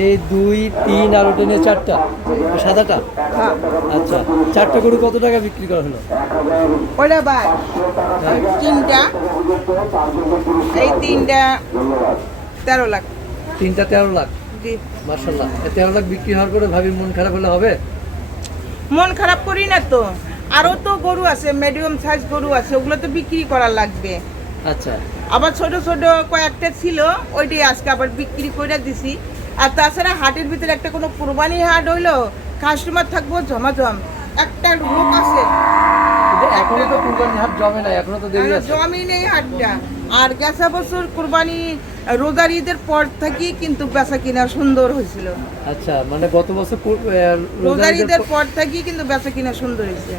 এই 2 3 আর ওটা নিয়ে 4টা সাদাটা। হ্যাঁ আচ্ছা, 4টা গরু কত টাকা বিক্রি করা হলো? ওটা ভাই তিনটা, এই তিনটা 13 লাখ। 3টা 13 লাখ। জি, মাশাআল্লাহ। 13 লাখ বিক্রি হওয়ার পরে ভাবি মন খারাপ হলে হবে? মন খারাপ করি না তো, আরও তো গরু আছে, মিডিয়াম সাইজ গরু আছে, ওগুলো তো বিক্রি করা লাগবে। আচ্ছা আবার ছোট ছোট কয়েকটা ছিল, ওইটাই আজকে আবার বিক্রি করে দিছি। আর তাছাড়া হাটের ভিতরে একটা কোনো কুরবানি হাট হইলো, কাস্টমার থাকবো ঝমাঝম। একটা লোক আছে, এখনো তো কুরবানি হাট জমে না, এখনো তো দেরি আছে। জমি নেই হাটটা। আর গেছে বছর কুরবানি রোজার ঈদের পর থেকে কিন্তু বেচা কিনা সুন্দর হয়েছিল। আচ্ছা, মানে গত বছর রোজার ঈদের পর থেকে কিন্তু বেচা কিনা সুন্দর হয়েছে।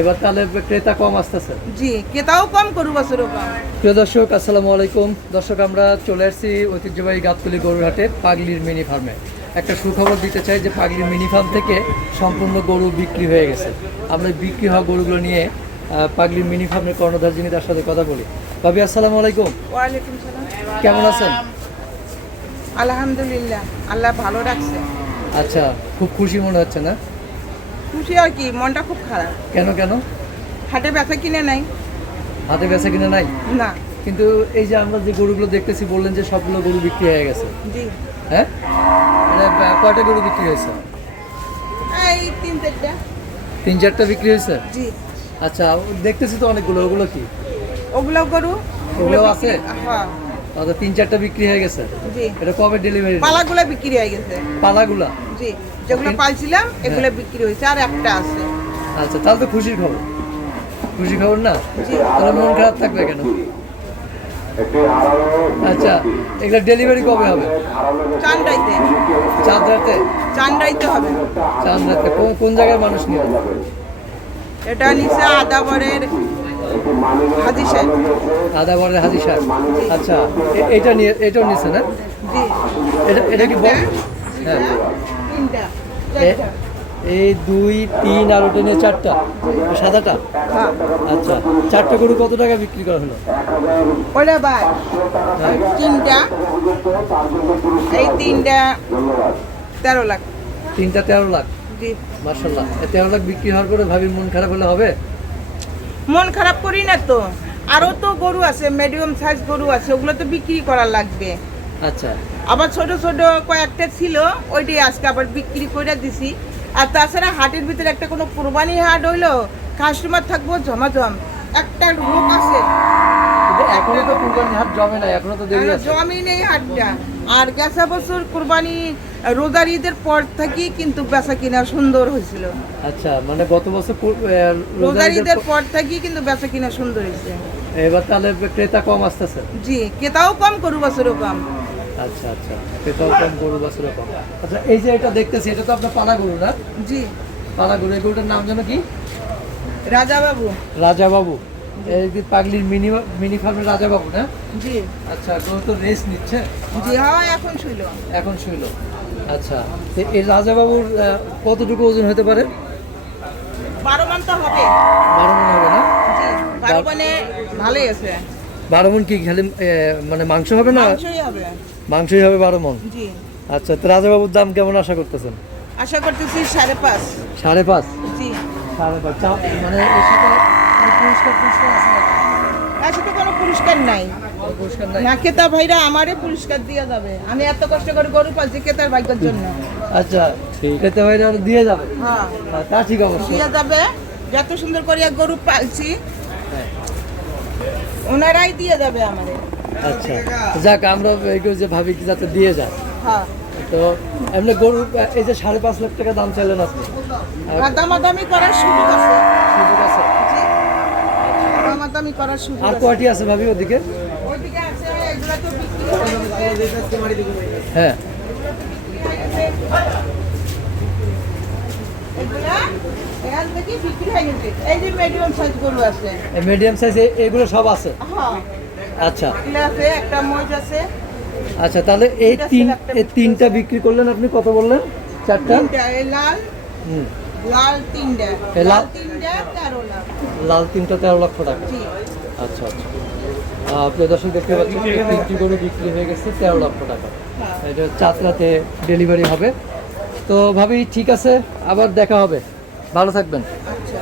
এবার তাহলে ক্রেতা কম আসতেছে। জি, ক্রেতাও কম, গরু বছরও কম। প্রিয় দর্শক, আসসালামু আলাইকুম। দর্শক, আমরা চলে আসছি ঐতিহ্যবাহী গাবতলী গরুর হাটে পাগলির মিনি ফার্মে। একটা সুখবর দিতে চাই যে পাগলির মিনি ফার্ম থেকে সম্পূর্ণ গরু বিক্রি হয়ে গেছে। আমরা বিক্রি হওয়া গরুগুলো নিয়ে পাগলির মিনি ফার্মের কর্ণধার যিনি, তার সাথে কথা বলি। ভাবি, আসসালামু আলাইকুম। ওয়ালাইকুম সালাম। কেমন আছেন? আলহামদুলিল্লাহ, আল্লাহ ভালো রাখছে। আচ্ছা, খুব খুশি মনে হচ্ছে না? খুশি আর কি, মনটা খুব খারাপ। কেন কেন? হাটে বেচা কিনে নাই। হাতে বেচা কিনা নাই? না। কিন্তু এই যে আমরা যে গরুগুলো দেখতেছি, বললেন যে সবগুলো গরু বিক্রি হয়ে গেছে। জি, হ্যাঁ, কয়টা গরু বিক্রি হয়েছে? এই 3-4টা। 3-4টা বিক্রি হয়েছে। জি, আচ্ছা, দেখতেছি তো অনেকগুলো। ওগুলো কি? ওগুলো গরু। ওগুলোও আছে? হ্যাঁ। তাহলে 3-4টা বিক্রি হয়ে গেছে। জি, এটা কবে ডেলিভারি? পালাগুলা বিক্রি হয়ে গেছে। পালাগুলা? জি, যেগুলো পালছিলাম এগুলো বিক্রি হয়েছে, আর একটা আছে। আচ্ছা, তাহলে তো খুশির খবর। খুশি খবর না? জি। তাহলে মন খারাপ থাকবে কেন? আচ্ছা, এগুলো ডেলিভারি কবে হবে? চান্ডাইতে। চাঁদরাতে? চান্ডাইতে হবে। চাঁদরাতে কোন জায়গার মানুষ নিয়ে? এটা নিচে আদাবরের হাজি সাহেব। আদাবরের হাজি সাহেব। আচ্ছা, এটা নিয়ে, এটাও নিচ্ছে না? জি, এটা কি বল? হ্যাঁ, তিনটা, এ- চারটা। এই 2 3 আর ওটা নিয়ে 4টা সাদাটা। হ্যাঁ, আচ্ছা, 4টা গরু কত টাকা বিক্রি করা হলো? ওটা ভাই হ্যাঁ, তিনটা, এই তিনটা 13 লাখ। 3টা 13 লাখ। জি, মাশাআল্লাহ। 13 লাখ বিক্রি হওয়ার পরে ভাবি মন খারাপ হলে হবে? মন খারাপ করি না তো, আরও তো গরু আছে, মিডিয়াম সাইজ গরু আছে, ওগুলো তো বিক্রি করা লাগবে। আচ্ছা আবার ছোট ছোট কয়েকটা ছিল, ওইটাই আজকে আবার বিক্রি করে দিছি। আর তাছাড়া হাটের ভিতরে একটা কোনো কুরবানি হাট হইলো, কাস্টমার থাকবো ঝমাঝম। একটা লোক আছে, এখনো তো কুরবানি হাট জমে না, এখনো তো দেরি আছে। জমি নেই হাটটা। আর গেছে বছর কুরবানি রোজার ঈদের পর থেকে কিন্তু বেচা কিনা সুন্দর হয়েছিল। আচ্ছা, মানে গত বছর রোজার ঈদের পর থেকে কিন্তু বেচা কিনা সুন্দর হয়েছে। এবার তাহলে ক্রেতা কম আসতেছে। জি, ক্রেতাও কম, গরু বছরও কম। আচ্ছা আচ্ছা, ক্রেতাও কম, গরু বছর কম। আচ্ছা, এই যে এটা দেখতেছি, এটা তো আপনার পালা গরু না? জি, পালা গরু। এই গরুটার নাম যেন কি? রাজা বাবু। রাজা বাবু। এই যে পাগলির মিনি ফার্মের রাজা বাবু না? জি, আচ্ছা, গরু তো রেস্ট নিচ্ছে জি, হ্যাঁ এখন শুইল। এখন, শুইল। আচ্ছা, তো এই রাজা বাবুর কতটুকু ওজন হতে পারে? 12 মান তো হবে। 12 মণ হবে না? জি, 12 মানে ভালোই আছে। 12 মণ কি খালি মানে মাংস হবে না? মাংসই হবে। মাংসই হবে 12 মণ। জি, আচ্ছা, তো রাজা বাবুর দাম কেমন আশা করতেছেন? আশা করতেছি 5.5। 5.5? জি, 5.5 মানে এর সাথে পুরস্কার আছে নাকি? তার সাথে কোনো পুরস্কার নাই। কোনো পুরস্কার নাই? না, ক্রেতা ভাইরা আমারে পুরস্কার দিয়ে যাবে। আমি এত কষ্ট করে গরু পালছি ক্রেতার ভাগ্যের জন্য। আচ্ছা, খেতে ভাইরা দিয়ে যাবে। হ্যাঁ, তা ঠিক অবশ্যই। দিয়ে যাবে। যত সুন্দর করে গরু পালছি, হ্যাঁ। ওনারাই দিয়ে যাবে আমারে। আচ্ছা, যাক, আমরা এইগুলো যে ভাবি কি যাতে দিয়ে যায়। হ্যাঁ, তো এমনি গরু এই যে 5.5 লাখ টাকা দাম চাইলেন আপনি, দামাদামি করার সুযোগ আছে। সুযোগ আছে? জি, দামাদামি করার সুযোগ আর আছে। কয়টি আছে ভাবি ওদিকে? ওইদিকে আছে, এগুলা তো বিক্রি হয়ে গেছে। হ্যাঁ, এগুলা এখান থেকে বিক্রি হয়ে গেছে। এই যে মিডিয়াম সাইজ গরু আছে। মিডিয়াম সাইজ এগুলো সব আছে? হ্যাঁ, আচ্ছা এগুলা আছে, একটা মহিষ আছে। আচ্ছা, তাহলে এই 3টা বিক্রি করলেন আপনি, কত বললেন? 4টা? তিনটা, এই লাল, হুম, লাল তিনটা, এই লাল লাল- তিনটা 13 লাখ। লাল 3টা 13 লক্ষ টাকা। জি, আচ্ছা আচ্ছা, প্রিয় দর্শক দেখতে পাচ্ছেন এই 3টি গরু বিক্রি হয়ে গেছে 13 লক্ষ টাকা। হ্যাঁ। এটা চাতরাতে ডেলিভারি হবে। তো ভাবি ঠিক আছে, আবার দেখা হবে, ভালো থাকবেন। আচ্ছা।